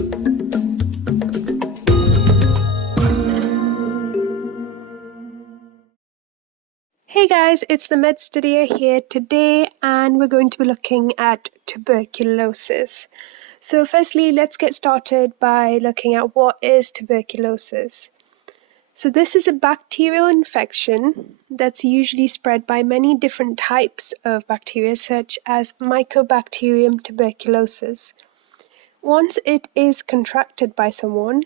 Hey guys, it's the MedStudier here today, and we're going to be looking at tuberculosis. So firstly, let's get started by looking at what is tuberculosis. So this is a bacterial infection that's usually spread by many different types of bacteria, such as Mycobacterium tuberculosis. Once it is contracted by someone,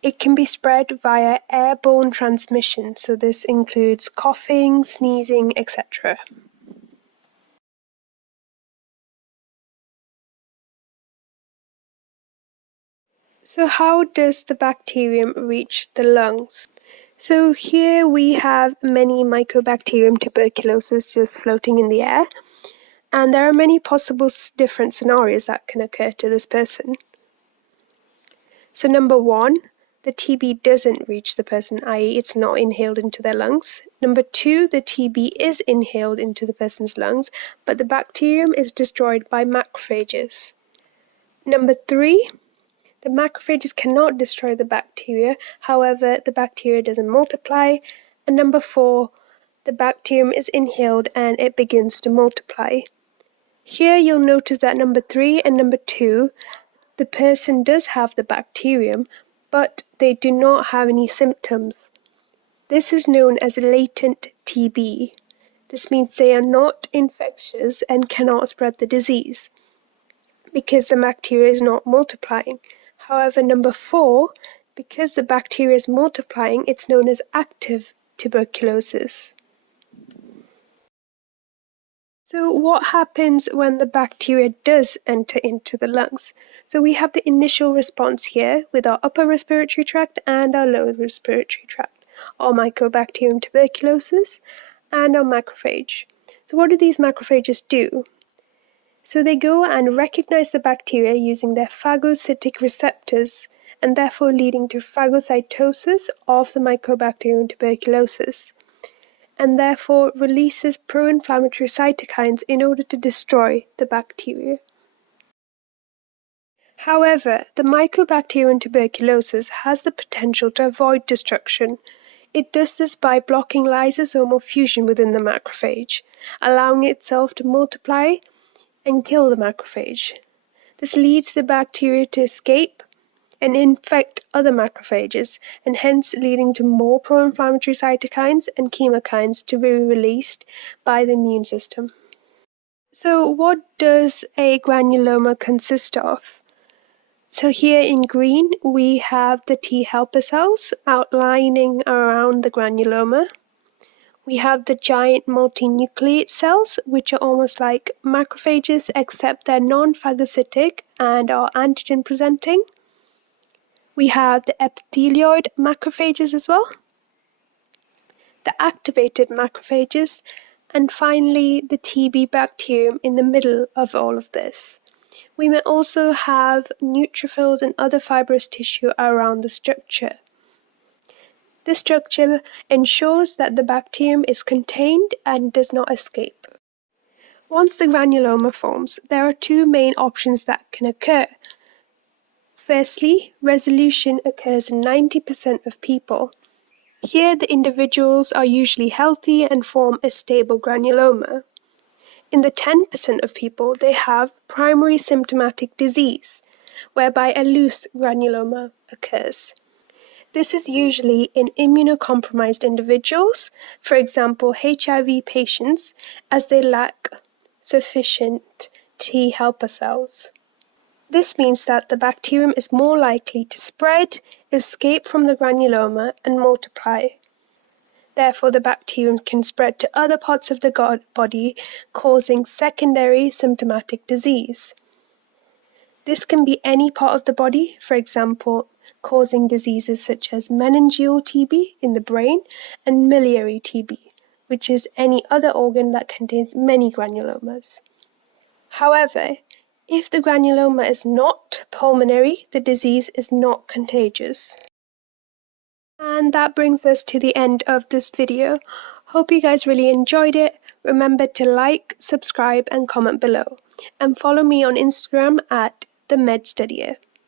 it can be spread via airborne transmission, so this includes coughing, sneezing, etc. So how does the bacterium reach the lungs? So here we have many Mycobacterium tuberculosis just floating in the air, and there are many possible different scenarios that can occur to this person. So number one, the TB doesn't reach the person, i.e. it's not inhaled into their lungs. Number two, the TB is inhaled into the person's lungs, but the bacterium is destroyed by macrophages. Number three, the macrophages cannot destroy the bacteria, however, the bacteria doesn't multiply. And number four, the bacterium is inhaled and it begins to multiply. Here you'll notice that number three and number two, the person does have the bacterium, but they do not have any symptoms. This is known as latent TB. This means they are not infectious and cannot spread the disease because the bacteria is not multiplying. However, number four, because the bacteria is multiplying, it's known as active tuberculosis. So what happens when the bacteria does enter into the lungs? So we have the initial response here with our upper respiratory tract and our lower respiratory tract, our Mycobacterium tuberculosis and our macrophage. So what do these macrophages do? So they go and recognize the bacteria using their phagocytic receptors, and therefore leading to phagocytosis of the Mycobacterium tuberculosis, and therefore releases pro-inflammatory cytokines in order to destroy the bacteria. However, the Mycobacterium tuberculosis has the potential to avoid destruction. It does this by blocking lysosomal fusion within the macrophage, allowing itself to multiply and kill the macrophage. This leads the bacteria to escape and infect other macrophages, and hence leading to more pro-inflammatory cytokines and chemokines to be released by the immune system. So what does a granuloma consist of? So here in green we have the T helper cells outlining around the granuloma. We have the giant multinucleate cells, which are almost like macrophages except they're non-phagocytic and are antigen presenting. We have the epithelioid macrophages as well, the activated macrophages, and finally the TB bacterium in the middle of all of this. We may also have neutrophils and other fibrous tissue around the structure. This structure ensures that the bacterium is contained and does not escape. Once the granuloma forms, there are two main options that can occur. Firstly, resolution occurs in 90% of people. Here, the individuals are usually healthy and form a stable granuloma. In the 10% of people, they have primary symptomatic disease, whereby a loose granuloma occurs. This is usually in immunocompromised individuals, for example HIV patients, as they lack sufficient T helper cells. This means that the bacterium is more likely to spread, escape from the granuloma, and multiply. Therefore, the bacterium can spread to other parts of the body, causing secondary symptomatic disease. This can be any part of the body, for example, causing diseases such as meningeal TB in the brain and miliary TB, which is any other organ that contains many granulomas. However, if the granuloma is not pulmonary, the disease is not contagious. And that brings us to the end of this video. Hope you guys really enjoyed it. Remember to like, subscribe, and comment below. And follow me on Instagram at the MedStudier.